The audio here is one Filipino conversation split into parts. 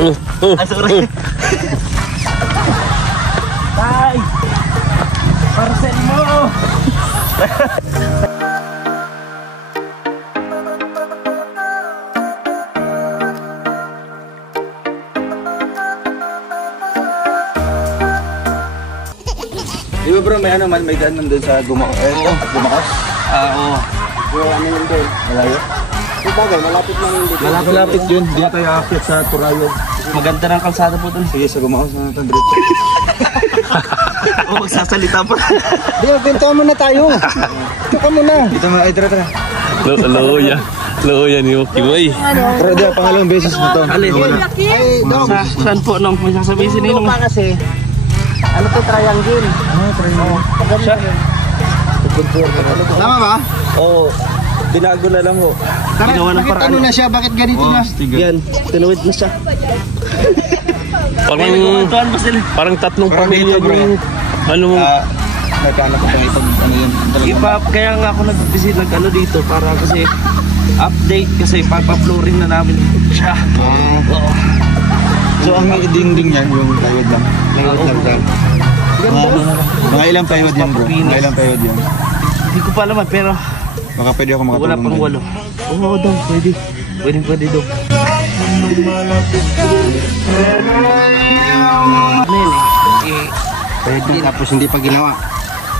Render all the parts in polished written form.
Sorry. Tay! Parcel mo! Di ba bro, may ano man, may daan nandun sa Gumakas? Oo. Yung ano yun doon? Malayo? Yung bagay, malapit lang yun dito. Malapit yun, di na tayo akit sa Turayog. Maganda ng kalsada po dun. Sige, sa Gumakas na natin dito. Magsasalita pa. Di ba, pintuan muna tayo. Ito ka muna. Dito mo, ay tara. Loya ni Moki Boy. Pero di ba, pangalawang beses mo to. Alin? Ay, Saan po nung may sasabihin si Ninong? kasi, ano to, triangle? Triangle. Siya? Tama ba? Oo. Binago na lang ho. Ginawa ng paraan. Ano na siya? Bakit ganito na? Yan, tinuwid na siya. Parang tatlong pamilya yung ano mo. Nagkano ko pang ipag ano yun. Kaya nga ako nag-visit ano dito para kasi update kasi pagpa-flooring na namin siya. Oo. So ang dingding niyan yung plywood lang. Plywood lang dyan. Mga ilang plywood yan bro? Mga ilang plywood yan? Hindi ko pa alam pero baka pwede ako makatulong. wala pang 8. Oo daw, pwede. Pwede daw. Pwede tapos hindi pa ginawa.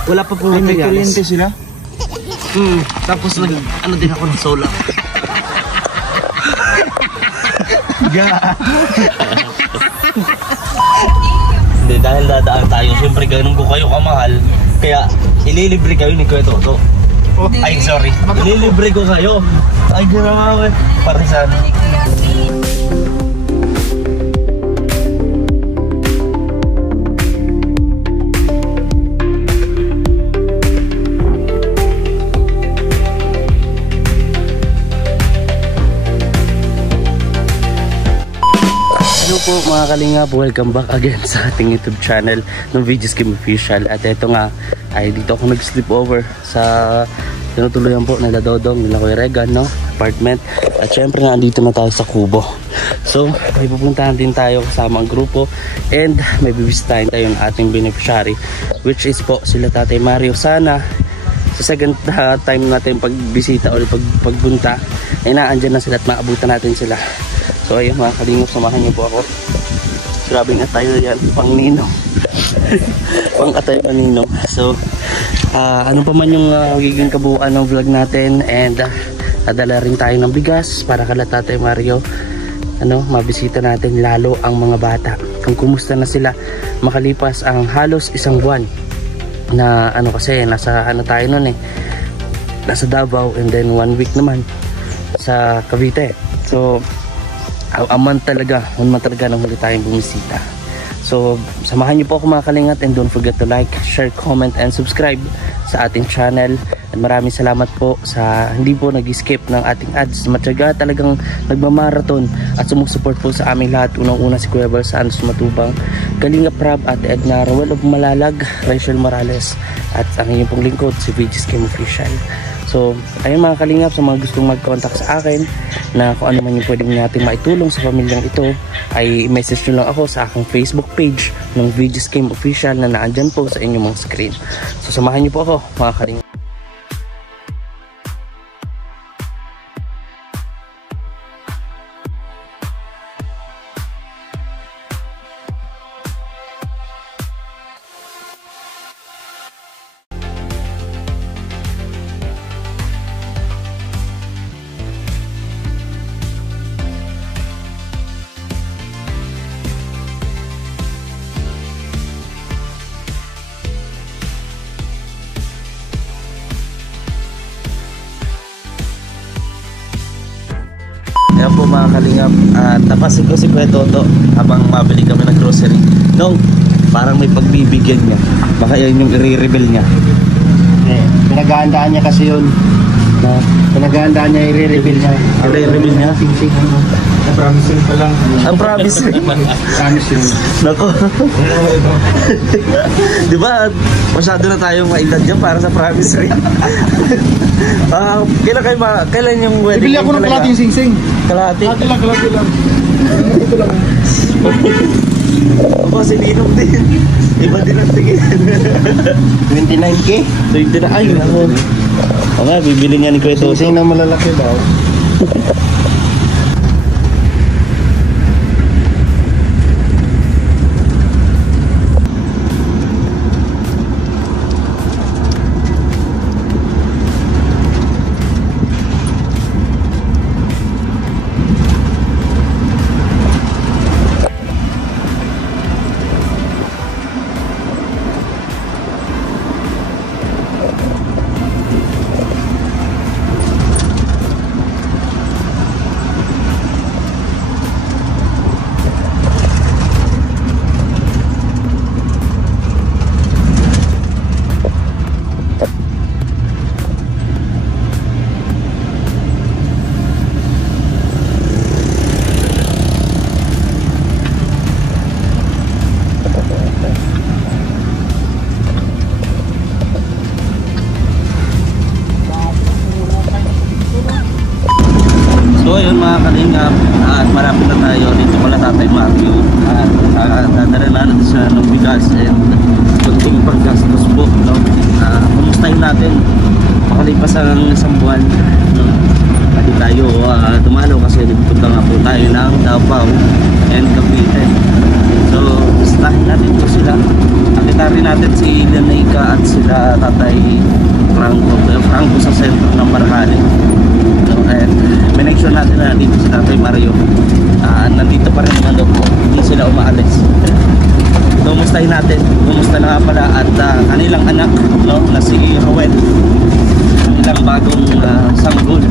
Wala pa pong May materials. kuryente sila? Tapos ano din ako ng solar. Hindi, dahil dadaan tayo, siyempre ganun ko kayo kamahal. Kaya ililibre kayo ni Kuya Toto. Ay, sorry. Ililibre ko kayo. Ay, grabe. Parisan. Hello po mga kalingap, welcome back again sa ating YouTube channel ng Videos Game Official. At ito nga ay dito ako nag-sleepover sa tinutuluyan po nila Dodong, nila Kuya Regan, no? Apartment. At syempre nga andito na tayo sa Kubo. So may pupuntahan din tayo kasama ang grupo and may bibisitahin tayo ng ating beneficiary, which is po sila Tatay Mario. Sana sa second time natin pagbisita o pagbunta ay naandyan na sila at maabutan natin sila. So ayun mga kalingap, samahan niyo po ako. Grabe nga tayo yan, pang ninong. Pang atay pa ninong. So ano pa man yung magiging kabuuan ng vlog natin, and adala rin tayo ng bigas para kala Tatay Mario. Mabisita natin lalo ang mga bata. Kung kumusta na sila makalipas ang halos isang buwan na kasi nasa tayo nun nasa Davao, and then 1 week naman sa Cavite. So one month talaga nang huli tayong bumisita. So samahan niyo po ako mga kalingat, and don't forget to like, share, comment, and subscribe sa ating channel. At maraming salamat po sa hindi po nag-skip ng ating ads. Matyaga talagang nagmamarathon at sumusuport po sa aming lahat. Unang-una si Kuya Bal Santos Matubang, Kalinga Prab at Edna Rowell of Malalag, Rachel Morales, at ang inyong pong lingkod si Videos Game Official. So ayun mga kalingap, sa mga gustong mag-contact sa akin na kung ano man yung pwede natin maitulong sa pamilyang ito, ay message nyo lang ako sa aking Facebook page ng Videos Game Official na naandyan po sa inyong mga screen. So samahan nyo po ako mga kalingap. Ayan po mga kalingap, tapasin ko si Kuya Toto habang mabili kami ng grocery. No, parang may pagbibigyan niya. Baka yun yung i-reveal niya. Pinaghahandaan niya kasi yun. Pinaghahandaan niya, i-reveal niya. I-reveal niya? Promising pa lang. Ang promising. Promising. Nako. Di ba, masyado na tayong maedad dyan para sa promising. Kailan yung wedding? Bibili ako ng kalating sing-sing. Kalahati? Kalahati lang. Ito lang. Aba, si Ninong din. Iba din ang tingin. 29K? 20 na. Ay, naman. O nga, bibili niya ni Kuya Toto. Sing na malalaki daw. So yun mga kalingap, at malapit na tayo dito pala Tatay Mario, at dadala natin siya ng bigas and kunting paggastos po, no? Kumustahin natin makalipas ang isang buwan, no? Pati tayo dumalo kasi nagpunta nga po tayo ng Davao and Cavite. So gustahin natin po sila, nakita rin natin si Lenaika at sila Tatay Franco sa sentro ng Marhali. And make sure natin na dito si Tatay Mario nandito pa rin naman daw po, hindi sila umaalis. So kumustahin natin, kumusta na nga pala at kanilang anak, no, na si Rowel, kanilang bagong sanggol.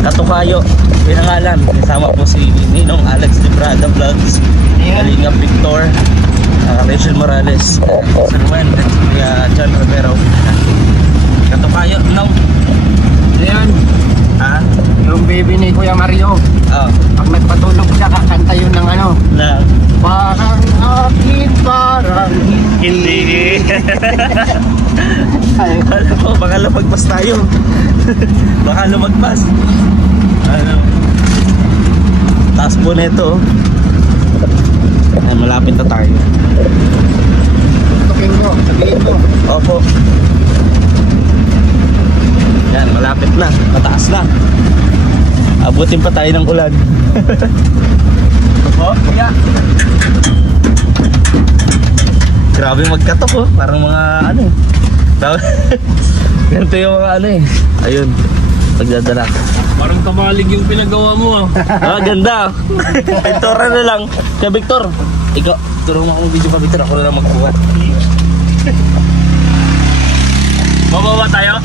Katukayo pinangalan, kasama po si Ninong Alex Librada Vlogs, Kalinga Victor, Rachel Morales, San Juan, Kuya John Romero. Katukayo, no? Ayan. Ha? Yung baby ni Kuya Mario. Pag nagpatulog siya, kakanta yun ng ano. Na? Parang akin, parang Hindi. Alam ko, baka lumagpas tayo. Baka lumagpas. Ano? Taas po nito. Ay, malapit na tayo. tukin mo, sabihin mo. Opo. Yan, malapit na. Mataas na. Abutin pa tayo ng ulan. Oh, kuya. Grabe magkatok oh. Parang mga ano eh. Ganito yung mga ano eh. Ayun. Pagdadala. Parang kamalig yung pinagawa mo ah. Ganda. Victor na lang. Kaya Victor, ikaw, turong mo akong video pa Victor. Ako na lang magbuhat. Babawa tayo?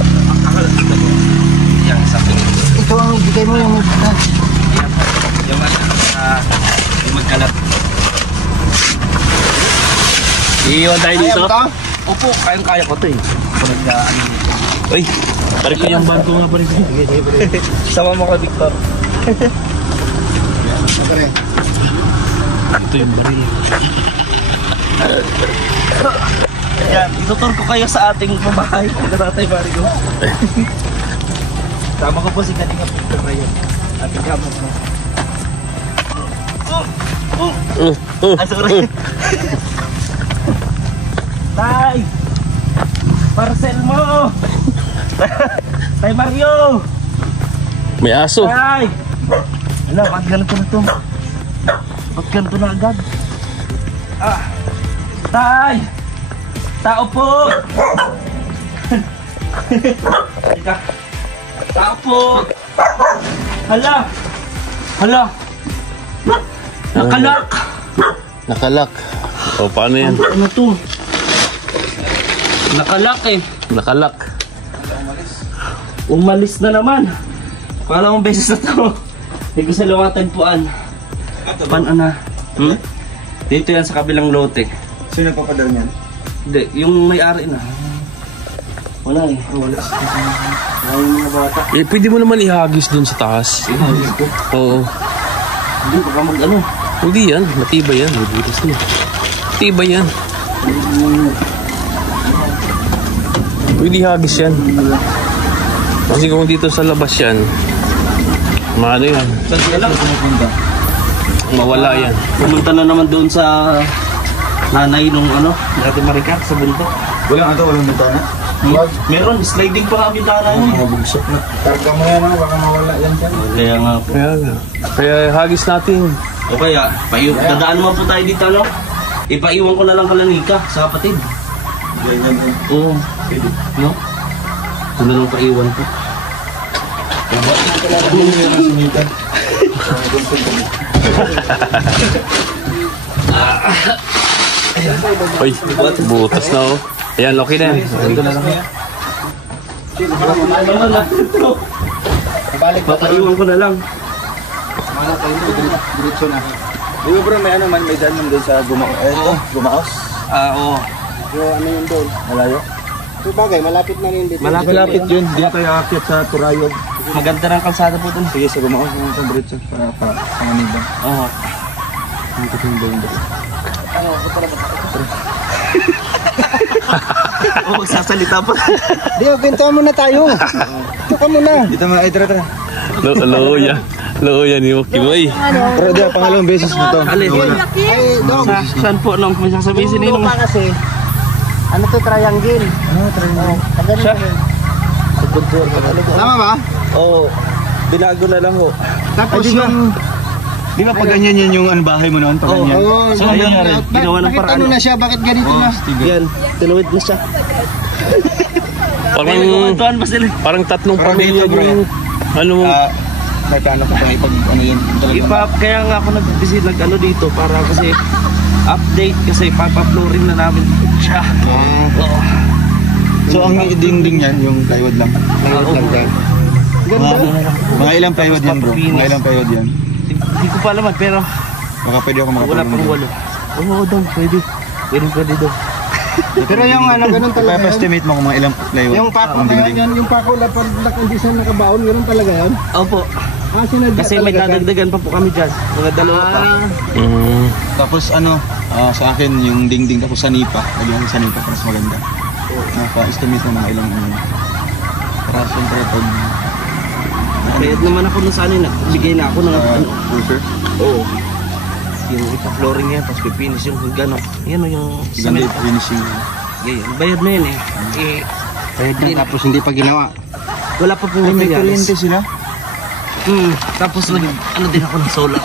Ako lang dito po. Yan, sabi. Ikaw ang bigay mo yung Yung magkalat. Iiwan tayo dito? Opo, kayang-kaya ko ito eh. Ako nag-ano dito. Uy, Parang ko yung band ko nga pa rin. sama mo ka Victor. Ito yung baril. Yan, itutur ko kayo sa ating pamahay. Tatay Mario. Sama ko po si Kalinga Victor ngayon. Ating kamot mo. Sorry. Tay! Parcel mo! Tay Mario! May aso. Tay! Wala, bakit ganito na ito? Bakit ganito na agad? Tay! Tao po! Teka. Tao po! Hala! Hala! Nakalak! Nakalak. O, paano yan? Ano to? Nakalak eh. Nakalak. Umalis na naman. Pangalawang beses na to. Hindi ko sa lumatagpuan. Paano na? Dito yan sa kabilang lote. Sino nagpapadal niyan? Hindi, yung may-ari na. Wala eh. Wala. Wala yung mga bata. Eh, pwede mo naman ihagis dun sa taas. Oo. Hindi, baka mag-ano. Hindi yan. Matibay yan. Mabutas na. Matibay yan. Pwede ihagis yan. Kasi kung dito sa labas yan, Ano yan? Saan sila lang pumupunta? Mawala yan. Pumunta na naman doon sa nanay nung ano, natin Maricar sa bundok. Walang bintana? Meron, sliding pa kami bintana niya. Mabugsak na. Karga mo yan, baka mawala yan dyan. Kaya nga po. Kaya hagis natin. O kaya, dadaan mo po tayo dito, ano? Ipaiwan ko na lang kalanika sa kapatid. Ganyan. Oo. No? Ito na lang paiwan ko. Uy, butas na oh. Ayan, okay na yan. Papaiwan ko na lang. Diretso na. Di ba bro, may daan naman doon sa Gumaos? Oo. Ano yun doon? Malayo? Bagay, malapit na rin dito. Malapit yun. Di na tayo aakyat sa Turayog. Maganda ng kalsada po doon. Sige, sa Gumaos naman itong diretso para panganiban. Oo. Ang kutuhin ba yung doon? Oo, magsasalita pa. Di, kwentuhan muna tayo. Ito ka muna. Dito mga, tara. Loo yan. Loo yan yung Kiboy. Pero di, pangalawang beses na to. Alin? Ay, Dog. Saan po nung may sasabihin si Yung Ninong? lupa kasi, ano to, triangle. Triangle. Siya? Tama ba? Oo. Binago na lang ho. Tapos Ay, di ba pag ganyan yan yung bahay mo noon? Pag ganyan? Oo, So, ayun na rin. Ginawa ng bakit paraan. ano na siya? Bakit ganito na? Yan, tinuwid na siya. May nagkumantuan pa sila. Parang tatlong Parang pamilya dito, bro. yung ano mo. May plano ko pang ipag ano yun. Kaya nga ako nag-ano dito para kasi update kasi papa-flooring na namin siya. Oo. So ang dinding yan, yung plywood lang. Plywood lang dyan. Mga ilang plywood yan bro? Mga ilang plywood yan? Hindi ko pa alaman pero Baka pwede ako wala makapulong. pang walo. Oo daw, pwede. Pwede daw. Pero yung ano, ganun talaga yan. estimate mo kung mga ilang plywood. Yung pako, ang kaya dinding. yan, yung pako, hindi siya nakabaon, ganun talaga yan. Opo. Sinadya Kasi may talaga. dadagdagan pa po kami dyan. Mga dalawa pa. Tapos ano, sa akin yung dingding tapos sanipa. Lagyan ko sanipa para mas maganda. Naka-estimate mo mga ilang ano. Para siyempre pag Kaya naman ako nung saan na bigay na ako ng ano. closer. Oo. Yung ipa-flooring yan, tapos pipinish yung gano'n. Yan o yung Ganda cement. yung finishing. Ganyan. Bayad na yun eh. Bayad na, tapos hindi pa ginawa. Wala pa pong Ay, may materials. kuryente sila? Tapos ano din ako ng solar.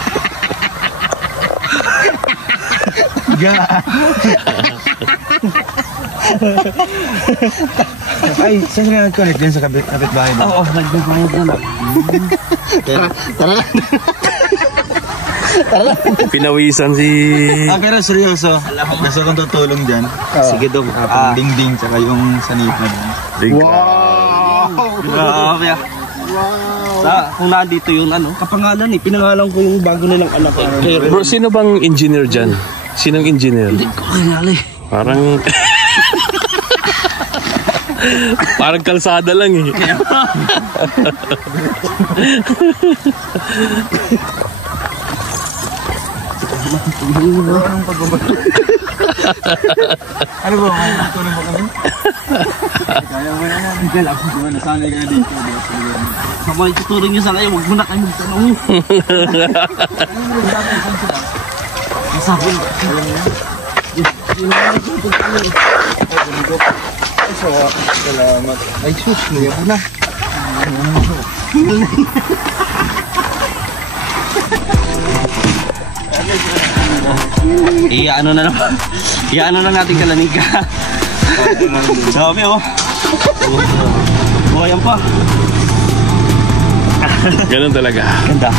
Ay, saan sila nag-connect din sa kapitbahay ba? Oo, nagbabayad na lang. Tara. Pinawisan si... Pero seryoso, gusto kong tutulong dyan. Sige daw. Ang dingding tsaka yung sanipa. Grabe ah. Kung nandito yung ano, kapangalan eh. Pinangalan ko yung bago nilang anak eh. Bro, sino bang engineer dyan? Sinong engineer? Hindi ko kilala eh. Parang... Parang kalsada lang eh. Ano ba? Tulong mo kami? Kaya mo yan. Hindi lang. Di ba nasanay ka na dito? Sama ituturing nyo sa kayo, huwag mo na kayo magtanong. Sabi mo. Salamat. Ay, sus. Luya po na. Ano na naman. Ano na natin kalanika. Sabi oh. Buhayan pa. Ganun talaga. Ganda.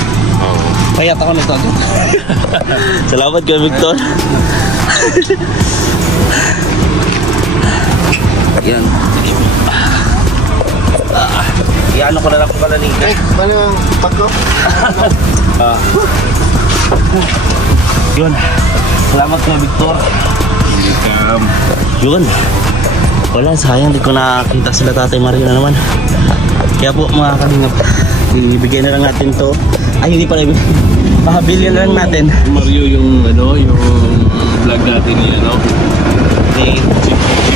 Oo. Payat ako nito agad. Salamat kay Victor. Yan. Iano ko na lang kung kalanika. Paano yung pagko? Yun. Salamat kay Victor. Yun. Wala, sayang. Di ko nakakita sila Tatay Mario na naman. Kaya po mga kalingap, ibigay na lang natin to. Ay, hindi pala. Pahabilyan na lang natin. Mario yung ano, yung vlog natin ni ano. Si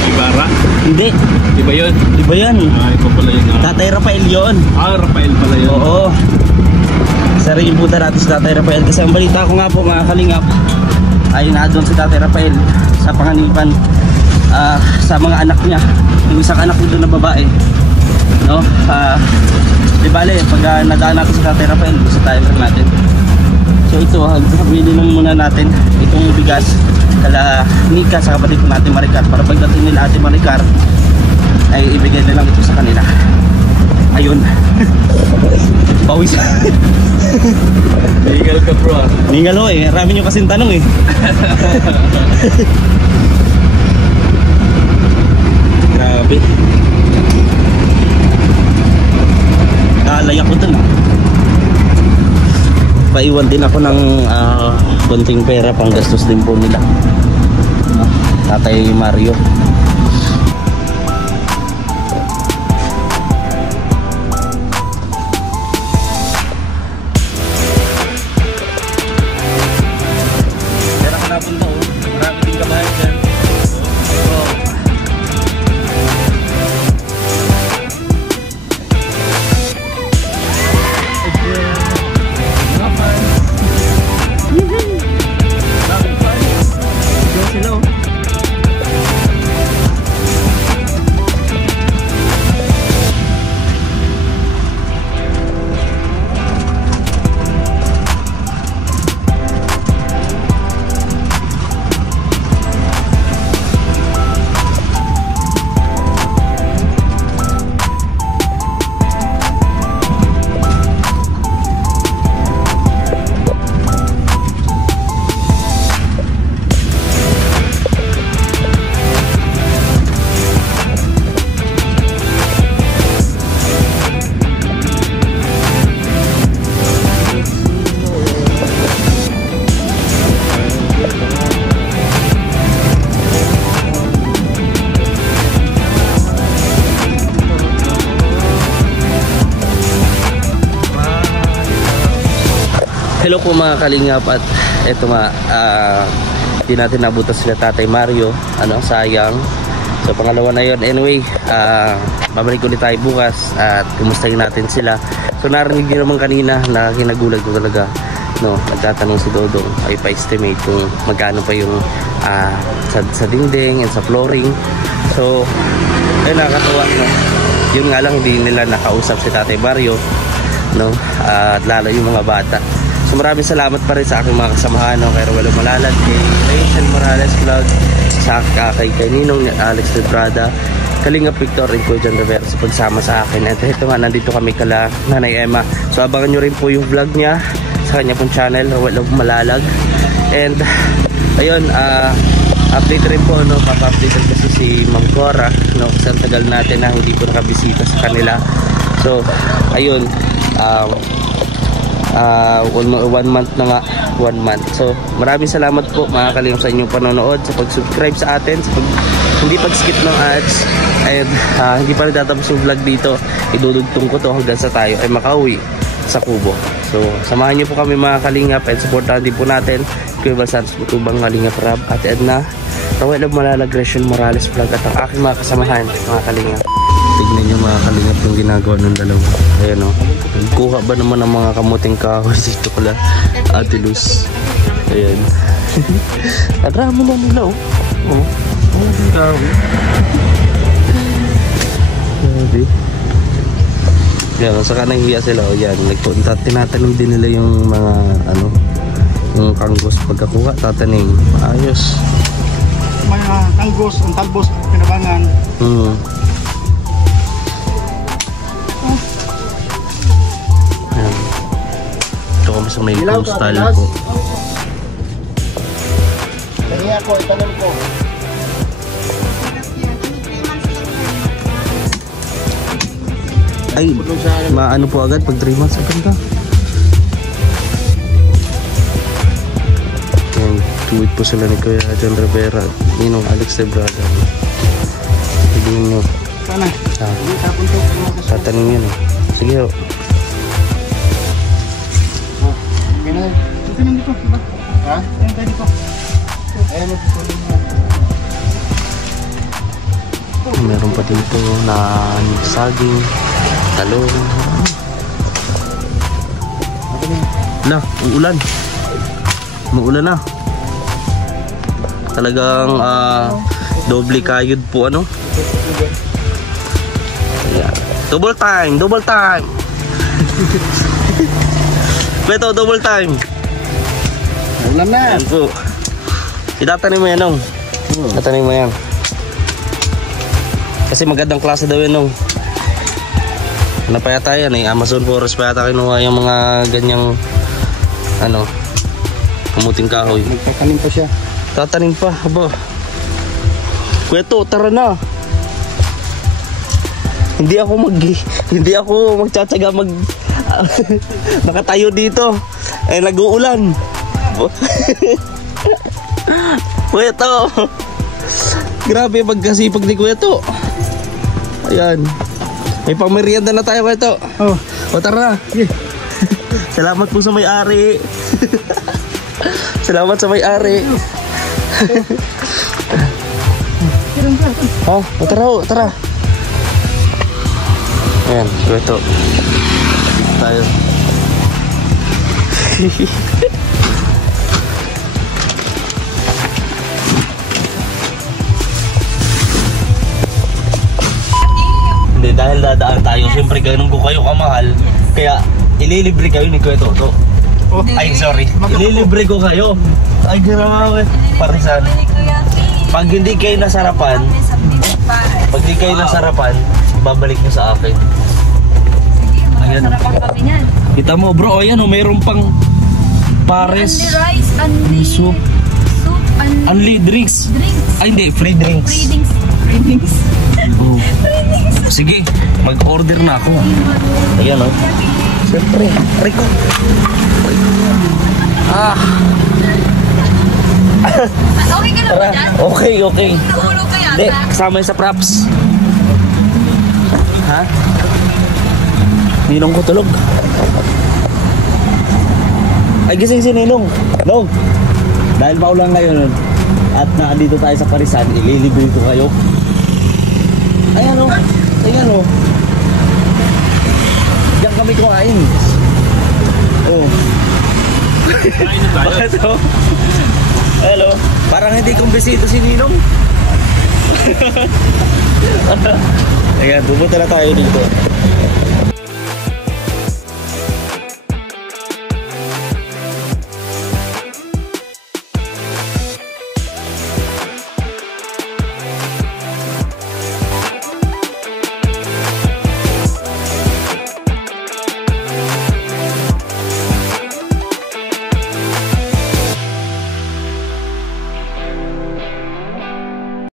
Ibarra. Hindi. Di ba yun? Di ba yan? Ito pala yun. Tatay Rafael yun. Rafael pala yun. Oo. Isa rin yung punta natin si Tatay Rafael. Kasi ang balita ko nga po mga kalingap ay doon si Tatay Rafael sa panganipan sa mga anak niya. Yung isang anak nito na babae, no? Di bale, pag nadaan natin si Tatay Rafael, gusto tayo lang natin. So ito, sabili lang muna natin itong bigas kala Nika sa kapatid ko natin Maricar, para pagdating nila Ate Maricar ay ibigay na lang ito sa kanila. Ayun. Pawis. Legal ka bro. Ningal ho eh, marami nyo kasing tanong eh. Grabe. Layak ko dun ah. Paiwan din ako ng konting pera pang gastos din po nila, Tatay Mario. Pera ka napunta oh. Marami din kabahay dyan. Hello po mga kalingap, at eto nga, hindi natin nabutas sila Tatay Mario, sayang. So pangalawa na yun. Anyway, babalik ulit tayo bukas at kumustahin natin sila. So narinig nyo naman kanina na kinagulag ko talaga, no? Nagtatanong si Dodong ay pa-estimate kung magkano pa yung sa dingding and sa flooring. So ay nakakatawa, no? Yun nga lang, hindi nila nakausap si Tatay Mario, no? At lalo yung mga bata. So maraming salamat pa rin sa aking mga kasamahan, no? Kay Rowell Malalag, kay Rachel Morales Vlog, sa kay Ninong Alex Lebrada, Kalingap Victor, and Kuya John Rivera sa pagsama sa akin. At ito nga, nandito kami kala Nanay Emma. So abangan nyo rin po yung vlog niya sa kanya pong channel, Rowell Malalag. And ayun, update rin po, no? Papa-update rin kasi si Ma'am Cora, no? Kasi ang tagal natin na hindi po nakabisita sa kanila. So ayun, 1 month na nga, 1 month. So maraming salamat po mga kalingap sa inyong panonood, sa pag-subscribe sa atin, sa hindi pag-skip ng ads. And hindi pa rin tatapos yung vlog dito, idudugtong ko to hanggang sa tayo ay makauwi sa Kubo. So samahan nyo po kami mga kalingap, and supportahan din po natin Kuya Balsans, Tubang Kalingap Rab, Ate Edna, Rowell Malalag, Rachel Morales Vlog, at ang aking mga kasamahan mga kalingap. Tignan nyo mga kalingap yung ginagawa ng dalawa. Ayan o, kuha ba naman ng mga kamuting kahoy dito pala Ate Luz. Ayan. Ang rami na nila o. Kamuting kahoy. Grabe. Yan, saka nahihiya sila o. Yan, tinatanim din nila yung mga yung kanggos. Pagkakuha, tatanim. Ayos. Mga kanggos, ang talbos, pinabangan. Kami sa may postal po. Kaya ako, itanong ko. Ay, maano po agad pag 3 months agad ka. Yan, tuwid po sila ni Kuya John Rivera, Ninong Alex Lebrada. Tignan nyo. Sana. Tatanin yun eh. Sige ho. Ito nang dito, diba? Ha? Ayan tayo dito. Ayan mo, meron pa dito na saging, talong. Na, uulan. Umuulan na. Talagang doble kayod po ano. Ayan. Double time, double time. Beto, double time. Ulam na. Ayan po. Itatanim mo yan, Nong. Itatanim mo yan. Kasi magandang klase daw yan, Nong. Ano pa yata yan eh, Amazon Forest pa yata kinuha yung mga ganyang ano, kumuting kahoy. Magtatanim pa siya. Tatanim pa, aba. Kweto, tara na. Hindi ako magtsatsaga nakatayo dito. Eh nag-uulan. Kweto. Grabe pagkasipag ni Kweto. Ayan. May pangmerienda na tayo, Kweto. Oh. O tara na. Yeah. Salamat po sa may-ari. Salamat sa may-ari. Oh, tara. Ayan, Kweto. Tayo. Hindi, dahil dadaan tayo, siyempre ganun ko kayo kamahal. Kaya, ililibre kayo ni Kweto. Ay, sorry. Ililibre ko kayo. Ay, grabe. Parisan. Pag hindi kayo nasarapan, babalik mo sa akin. Ayan. Sarapan kami niyan. Kita mo bro, ayan o, mayroon pang pares, Only rice, only soup, only drinks. Ay hindi, free drinks. Free drinks. Oh. Sige, mag-order na ako. Ayan o. Siyempre, Rico. Okay ka na ba Tara, dyan? okay. Nahulog ka Hindi, yata. kasama yun sa props. Ha? Ninong ko tulog. Ay, gising si Ninong. Nong, dahil paulan ngayon at nakandito tayo sa Parisan, ililibre ko kayo. Ayan o. Diyan kami kumain. Oh. Bakit o? Hello. Parang hindi kumbisito si Ninong. Ayan, pupunta na tayo dito.